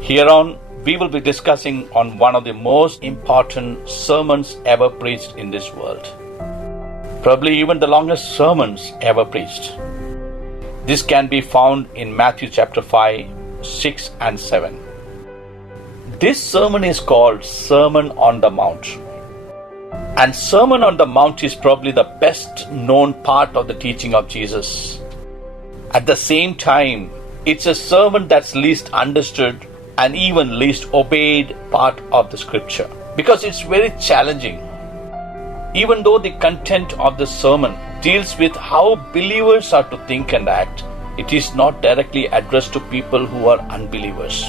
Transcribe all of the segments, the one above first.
Here on, we will be discussing on one of the most important sermons ever preached in this world. Probably even the longest sermons ever preached. This can be found in Matthew chapter 5, 6 and 7. This sermon is called Sermon on the Mount. And Sermon on the Mount is probably the best known part of the teaching of Jesus. At the same time, it's a sermon that's least understood and even least obeyed part of the scripture because it's very challenging. Even though the content of the sermon deals with how believers are to think and act, it is not directly addressed to people who are unbelievers.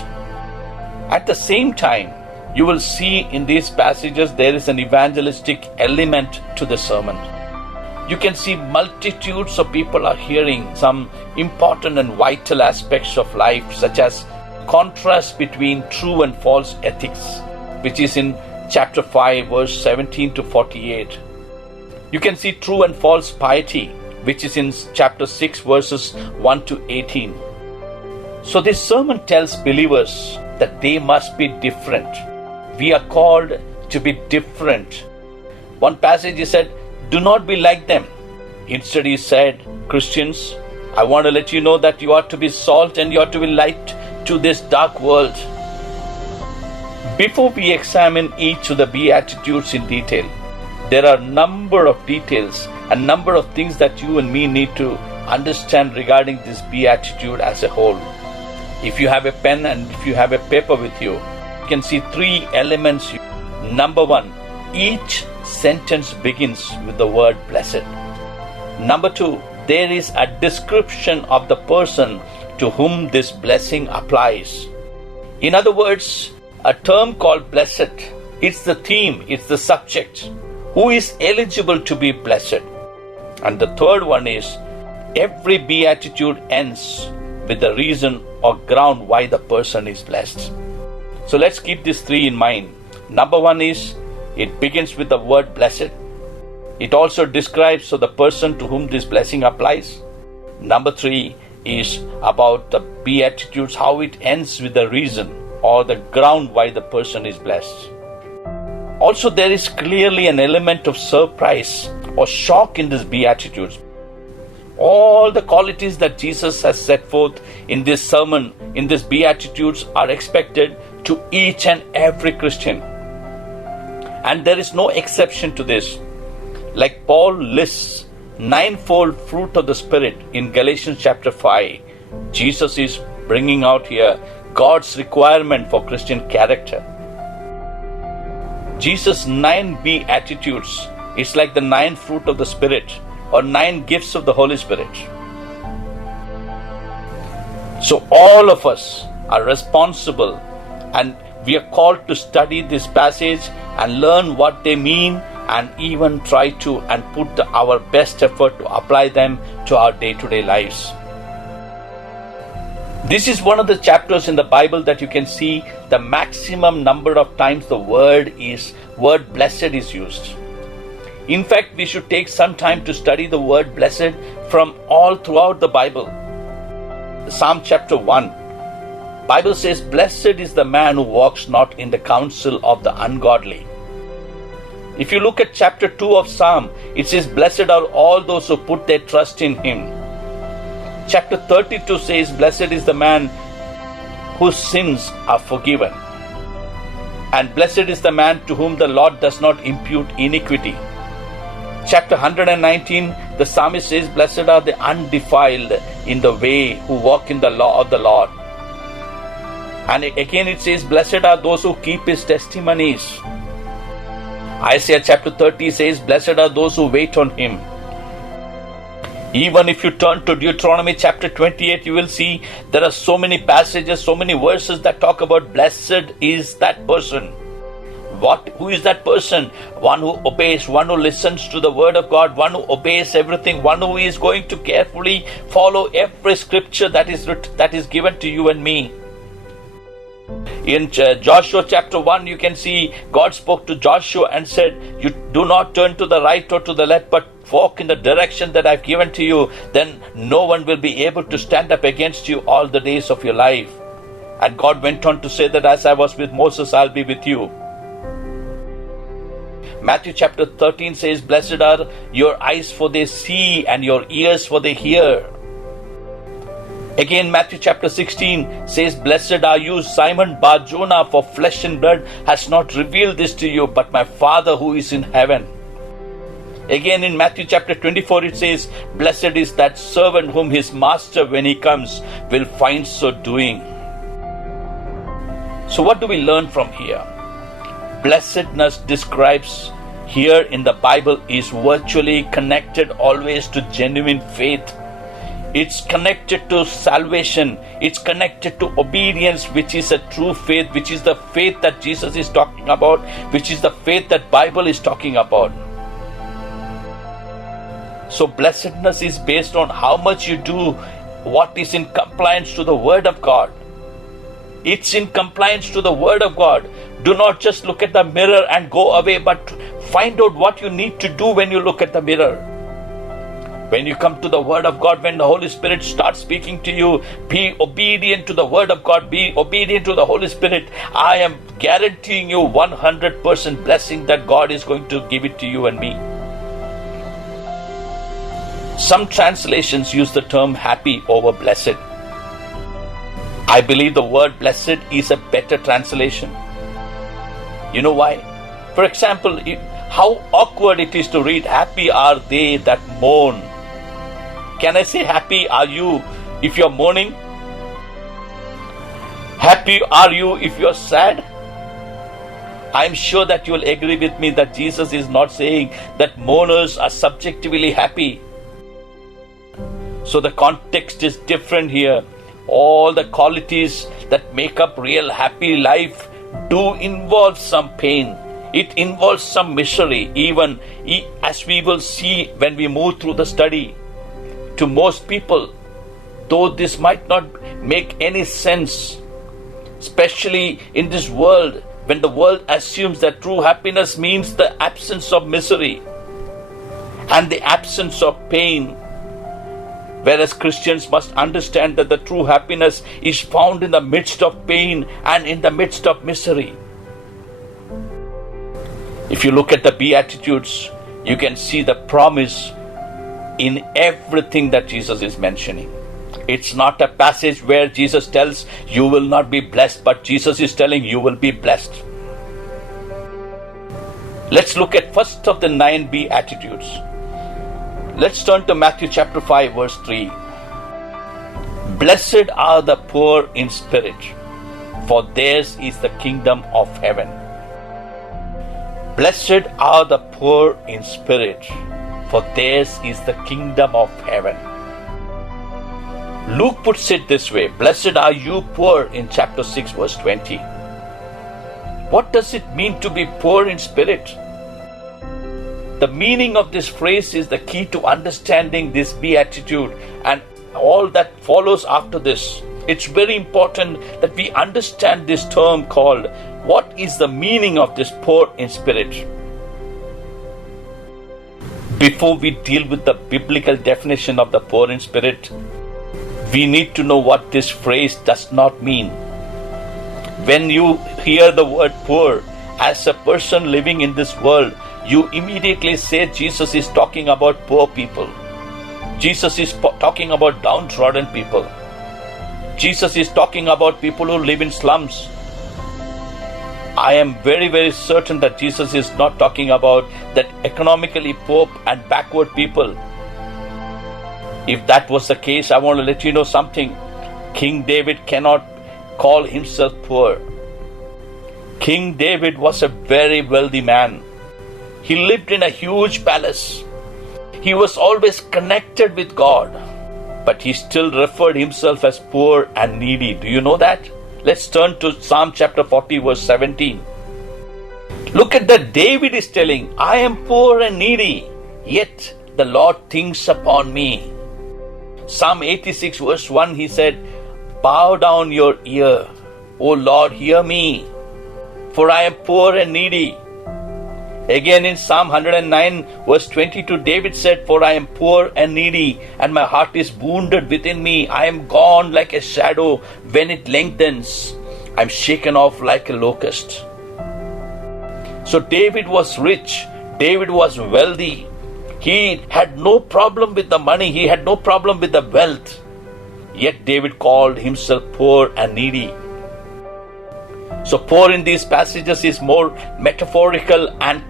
At the same time, you will see in these passages there is an evangelistic element to the sermon. You can see multitudes of people are hearing some important and vital aspects of life, such as contrast between true and false ethics, which is in chapter 5 verse 17 to 48. You can see true and false piety, which is in chapter 6 verses 1 to 18. So this sermon tells believers that they must be different. We are called to be different. One passage he said, do not be like them. Instead he said, Christians, I want to let you know that you are to be salt and you are to be light to this dark world. Before we examine each of the Beatitudes in detail, there are a number of details and number of things that you and me need to understand regarding this Beatitude as a whole. If you have a pen and if you have a paper with you, you can see three elements. Number one, each sentence begins with the word blessed. Number two, there is a description of the person to whom this blessing applies. In other words, a term called blessed, it's the theme, it's the subject. Who is eligible to be blessed? And the third one is, every beatitude ends with the reason or ground why the person is blessed. So let's keep these three in mind. Number one is, it begins with the word blessed. It also describes the person to whom this blessing applies. Number three is about the Beatitudes, how it ends with the reason or the ground why the person is blessed. Also, there is clearly an element of surprise or shock in this Beatitudes. All the qualities that Jesus has set forth in this sermon, in this Beatitudes, are expected to each and every Christian. And there is no exception to this. Like Paul lists ninefold fruit of the Spirit in Galatians chapter 5, Jesus is bringing out here God's requirement for Christian character. Jesus' 9 Beatitudes is like the 9 fruit of the Spirit or 9 gifts of the Holy Spirit. So all of us are responsible and we are called to study this passage and learn what they mean and even try to and put our best effort to apply them to our day-to-day lives. This is one of the chapters in the Bible that you can see the maximum number of times the word blessed is used. In fact, we should take some time to study the word blessed from all throughout the Bible. Psalm chapter 1, Bible says, blessed is the man who walks not in the counsel of the ungodly. If you look at chapter 2 of Psalm, it says, blessed are all those who put their trust in him. Chapter 32 says, blessed is the man whose sins are forgiven. And blessed is the man to whom the Lord does not impute iniquity. Chapter 119, the psalmist says, blessed are the undefiled in the way who walk in the law of the Lord. And again it says, blessed are those who keep his testimonies. Isaiah chapter 30 says, blessed are those who wait on him. Even if you turn to Deuteronomy chapter 28, you will see there are so many passages, so many verses that talk about blessed is that person. Who is that person? One who obeys, one who listens to the word of God, one who obeys everything, one who is going to carefully follow every scripture that is given to you and me. In Joshua chapter 1, you can see God spoke to Joshua and said, you do not turn to the right or to the left, but walk in the direction that I've given to you. Then no one will be able to stand up against you all the days of your life. And God went on to say that as I was with Moses, I'll be with you. Matthew chapter 13 says, blessed are your eyes for they see and your ears for they hear. Again, Matthew chapter 16 says, blessed are you, Simon Bar-Jonah, for flesh and blood has not revealed this to you, but my Father who is in heaven. Again, in Matthew chapter 24, it says, blessed is that servant whom his master, when he comes, will find so doing. So what do we learn from here? Blessedness describes here in the Bible is virtually connected always to genuine faith. It's connected to salvation. It's connected to obedience, which is a true faith, which is the faith that Jesus is talking about, which is the faith that Bible is talking about. So blessedness is based on how much you do what is in compliance to the Word of God. It's in compliance to the Word of God. Do not just look at the mirror and go away, but find out what you need to do when you look at the mirror. When you come to the Word of God, when the Holy Spirit starts speaking to you, be obedient to the Word of God, be obedient to the Holy Spirit. I am guaranteeing you 100% blessing that God is going to give it to you and me. Some translations use the term happy over blessed. I believe the word blessed is a better translation. You know why? For example, how awkward it is to read, happy are they that mourn. Can I say happy are you if you're mourning? Happy are you if you're sad? I'm sure that you'll agree with me that Jesus is not saying that mourners are subjectively happy. So the context is different here. All the qualities that make up real happy life do involve some pain. It involves some misery, even as we will see when we move through the study. To most people, though this might not make any sense, especially in this world, when the world assumes that true happiness means the absence of misery and the absence of pain, whereas Christians must understand that the true happiness is found in the midst of pain and in the midst of misery. If you look at the Beatitudes, you can see the promise in everything that Jesus is mentioning. It's not a passage where Jesus tells you will not be blessed, but Jesus is telling you will be blessed. Let's look at first of the 9 Beatitudes. Let's turn to Matthew chapter 5 verse 3. Blessed are the poor in spirit, for theirs is the kingdom of heaven. Blessed are the poor in spirit, for theirs is the kingdom of heaven. Luke puts it this way, blessed are you poor in chapter 6 verse 20. What does it mean to be poor in spirit? The meaning of this phrase is the key to understanding this beatitude and all that follows after this. It's very important that we understand this term called, what is the meaning of this poor in spirit? Before we deal with the biblical definition of the poor in spirit, we need to know what this phrase does not mean. When you hear the word poor, as a person living in this world, you immediately say Jesus is talking about poor people. Jesus is talking about downtrodden people. Jesus is talking about people who live in slums. I am very, very certain that Jesus is not talking about that economically poor and backward people. If that was the case, I want to let you know something. King David cannot call himself poor. King David was a very wealthy man. He lived in a huge palace. He was always connected with God, but he still referred himself as poor and needy. Do you know that? Let's turn to Psalm chapter 40 verse 17. Look at that. David is telling, I am poor and needy, yet the Lord thinks upon me. Psalm 86 verse 1, he said, bow down your ear, O Lord, hear me, for I am poor and needy. Again in Psalm 109 verse 22, David said, "For I am poor and needy, and my heart is wounded within me. I am gone like a shadow when it lengthens. I am shaken off like a locust." So David was rich. David was wealthy. He had no problem with the money. He had no problem with the wealth. Yet David called himself poor and needy. So poor in these passages is more metaphorical and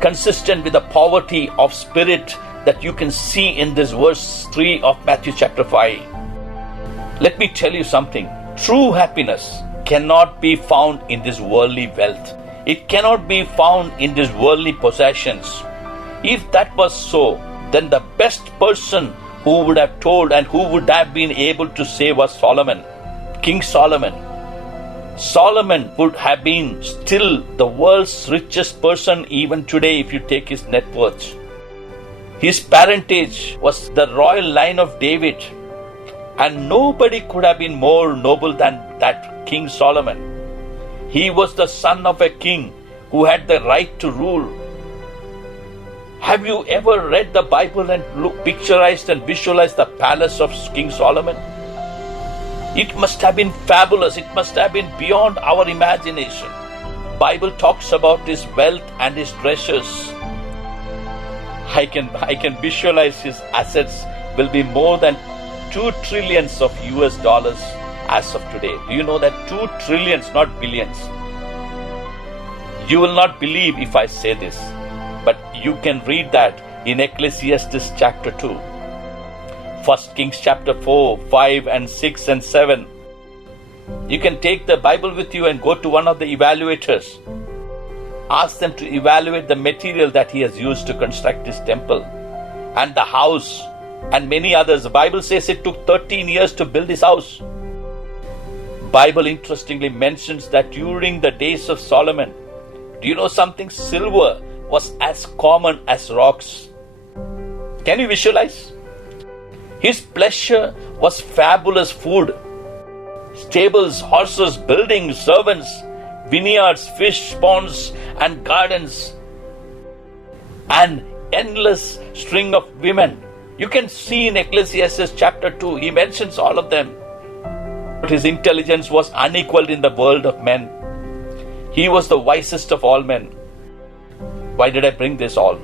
consistent with the poverty of spirit that you can see in this verse 3 of Matthew chapter 5. Let me tell you something. True happiness cannot be found in this worldly wealth. It cannot be found in these worldly possessions. If that was so, then the best person who would have told and who would have been able to say was Solomon, King Solomon. Solomon would have been still the world's richest person even today if you take his net worth. His parentage was the royal line of David, and nobody could have been more noble than that King Solomon. He was the son of a king who had the right to rule. Have you ever read the Bible and picturized and visualized the palace of King Solomon? It must have been fabulous. It must have been beyond our imagination. Bible talks about his wealth and his treasures. I can visualize his assets will be more than 2 trillions of US dollars as of today. Do you know that? 2 trillions, not billions. You will not believe if I say this, but you can read that in Ecclesiastes chapter 2. 1 Kings chapter 4, 5 and 6 and 7. You can take the Bible with you and go to one of the evaluators. Ask them to evaluate the material that he has used to construct his temple and the house and many others. The Bible says it took 13 years to build his house. Bible interestingly mentions that during the days of Solomon, do you know something? Silver was as common as rocks. Can you visualize? His pleasure was fabulous food, stables, horses, buildings, servants, vineyards, fish ponds and gardens, and endless string of women. You can see in Ecclesiastes chapter 2, he mentions all of them. But his intelligence was unequaled in the world of men. He was the wisest of all men. Why did I bring this all?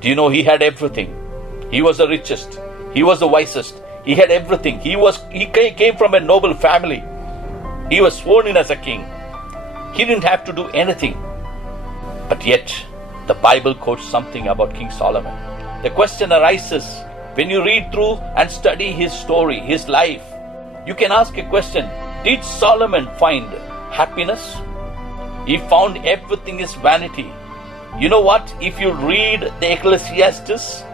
Do you know he had everything? He was the richest. He was the wisest. He had everything. He came from a noble family. He was sworn in as a king. He didn't have to do anything. But yet, the Bible quotes something about King Solomon. The question arises, when you read through and study his story, his life, you can ask a question. Did Solomon find happiness? He found everything is vanity. You know what? If you read the Ecclesiastes,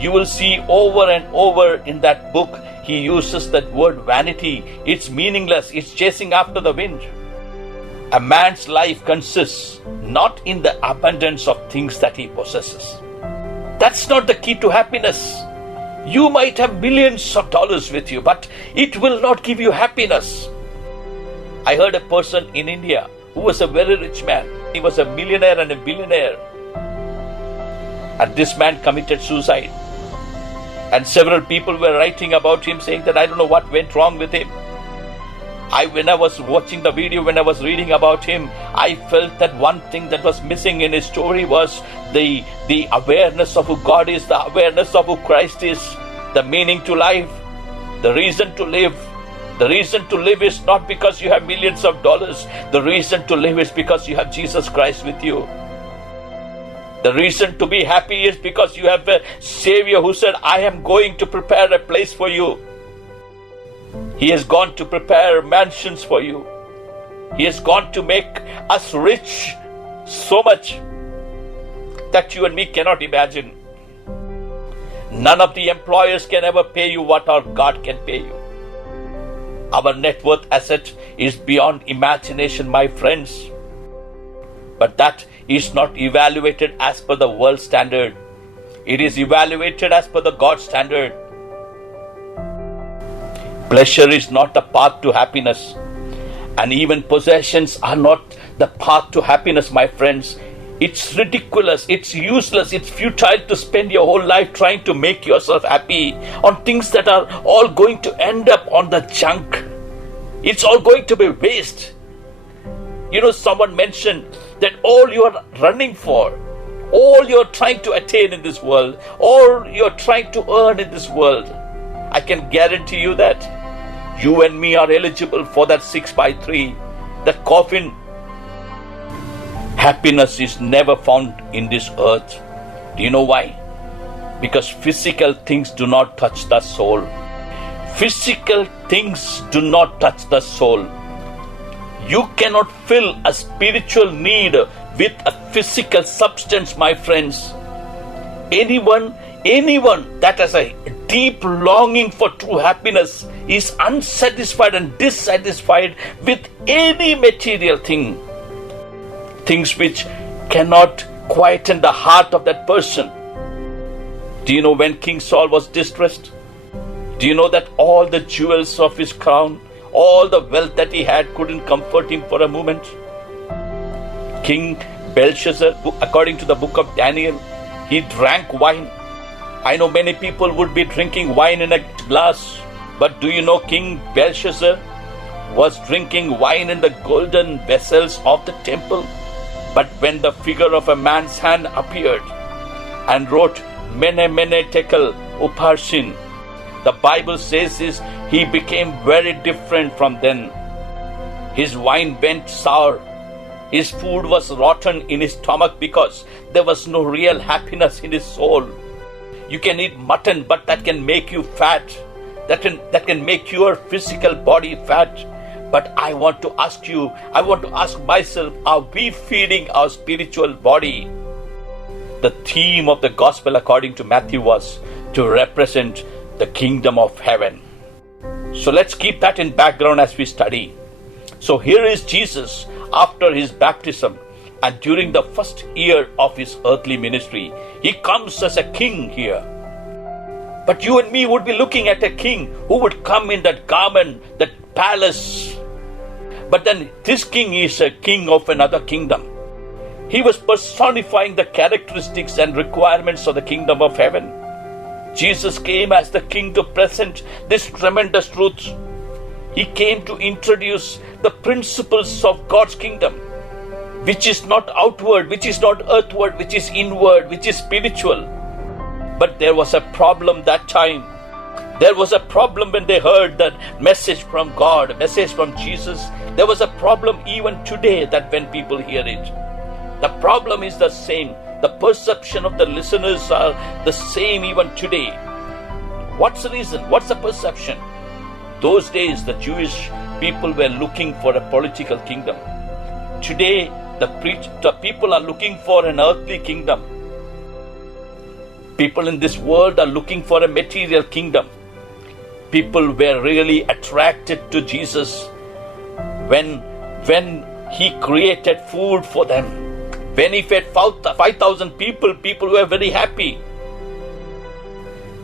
you will see over and over in that book, he uses that word vanity. It's meaningless. It's chasing after the wind. A man's life consists not in the abundance of things that he possesses. That's not the key to happiness. You might have millions of dollars with you, but it will not give you happiness. I heard a person in India who was a very rich man. He was a millionaire and a billionaire. And this man committed suicide. And several people were writing about him saying that I don't know what went wrong with him. When I was watching the video, when I was reading about him, I felt that one thing that was missing in his story was the awareness of who God is, the awareness of who Christ is, the meaning to life, the reason to live. The reason to live is not because you have millions of dollars. The reason to live is because you have Jesus Christ with you. The reason to be happy is because you have a Savior who said, I am going to prepare a place for you. He has gone to prepare mansions for you. He has gone to make us rich so much that you and me cannot imagine. None of the employers can ever pay you what our God can pay you. Our net worth asset is beyond imagination, my friends. But that is not evaluated as per the world standard. It is evaluated as per the God standard. Pleasure is not the path to happiness. And even possessions are not the path to happiness, my friends. It's ridiculous, it's useless, it's futile to spend your whole life trying to make yourself happy on things that are all going to end up on the junk. It's all going to be waste. Someone mentioned that all you are running for, all you're trying to attain in this world, all you're trying to earn in this world, I can guarantee you that you and me are eligible for that 6x3, that coffin. Happiness is never found in this earth. Do you know why? Because physical things do not touch the soul. Physical things do not touch the soul. You cannot fill a spiritual need with a physical substance, my friends. Anyone that has a deep longing for true happiness is unsatisfied and dissatisfied with any material thing. Things which cannot quieten the heart of that person. Do you know when King Saul was distressed? Do you know that all the jewels of his crown, all the wealth that he had couldn't comfort him for a moment? King Belshazzar, according to the book of Daniel, he drank wine. I know many people would be drinking wine in a glass, but do you know King Belshazzar was drinking wine in the golden vessels of the temple? But when the figure of a man's hand appeared and wrote Mene Mene Tekel Upharsin, the Bible says he became very different from then. His wine went sour. His food was rotten in his stomach because there was no real happiness in his soul. You can eat mutton, but that can make you fat. That can make your physical body fat. But I want to ask you, I want to ask myself, are we feeding our spiritual body? The theme of the gospel according to Matthew was to represent the kingdom of heaven. So let's keep that in background as we study. So here is Jesus after his baptism and during the first year of his earthly ministry. He comes as a king here. But you and me would be looking at a king who would come in that garment, that palace. But then this king is a king of another kingdom. He was personifying the characteristics and requirements of the kingdom of heaven. Jesus came as the king to present this tremendous truth. He came to introduce the principles of God's kingdom, which is not outward, which is not earthward, which is inward, which is spiritual. But there was a problem that time. There was a problem when they heard that message from God, a message from Jesus. There was a problem even today that when people hear it. The problem is the same. The perception of the listeners are the same even today. What's the reason? What's the perception? Those days the Jewish people were looking for a political kingdom. Today the people are looking for an earthly kingdom. People in this world are looking for a material kingdom. People were really attracted to Jesus when he created food for them. When he fed 5,000 people, people were very happy.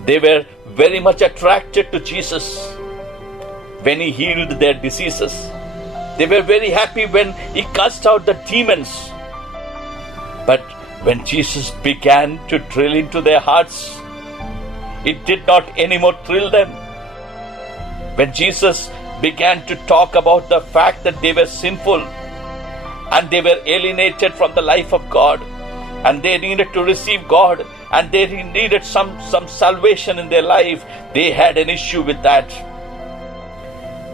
They were very much attracted to Jesus when he healed their diseases. They were very happy when he cast out the demons. But when Jesus began to drill into their hearts, it did not anymore thrill them. When Jesus began to talk about the fact that they were sinful and they were alienated from the life of God and they needed to receive God and they needed some salvation in their life, they had an issue with that.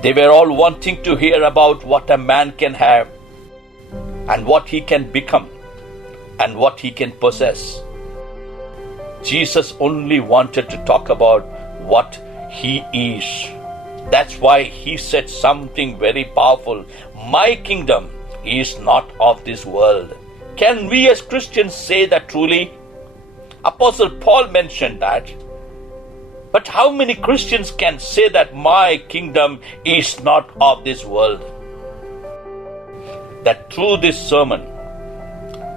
They were all wanting to hear about what a man can have and what he can become and what he can possess. Jesus only wanted to talk about what he is. That's why he said something very powerful. My kingdom is not of this world. Can we as Christians say that truly? Apostle Paul mentioned that. But how many Christians can say that my kingdom is not of this world? That through this sermon,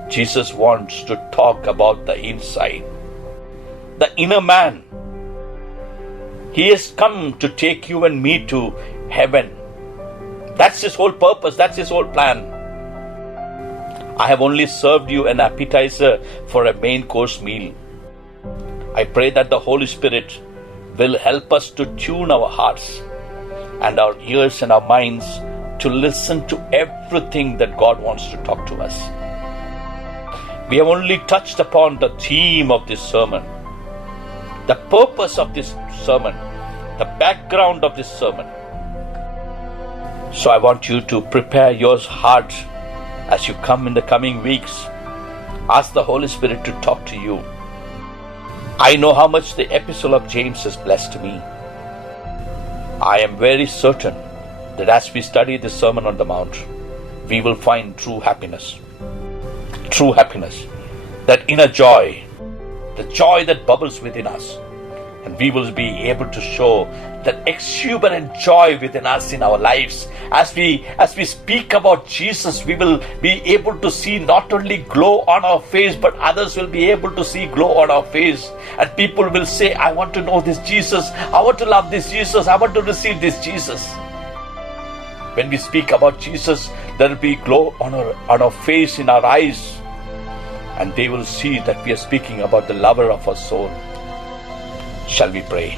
Jesus wants to talk about the inside, the inner man. He has come to take you and me to heaven. That's his whole purpose. That's his whole plan. I have only served you an appetizer for a main course meal. I pray that the Holy Spirit will help us to tune our hearts and our ears and our minds to listen to everything that God wants to talk to us. We have only touched upon the theme of this sermon, the purpose of this sermon, the background of this sermon. So I want you to prepare your heart as you come in the coming weeks. Ask the Holy Spirit to talk to you. I know how much the epistle of James has blessed me. I am very certain that as we study the Sermon on the Mount, we will find true happiness. True happiness. That inner joy, the joy that bubbles within us. And we will be able to show that exuberant joy within us in our lives. As we speak about Jesus, we will be able to see not only glow on our face, but others will be able to see glow on our face. And people will say, I want to know this Jesus. I want to love this Jesus. I want to receive this Jesus. When we speak about Jesus, there will be glow on our face, in our eyes. And they will see that we are speaking about the lover of our soul. Shall we pray?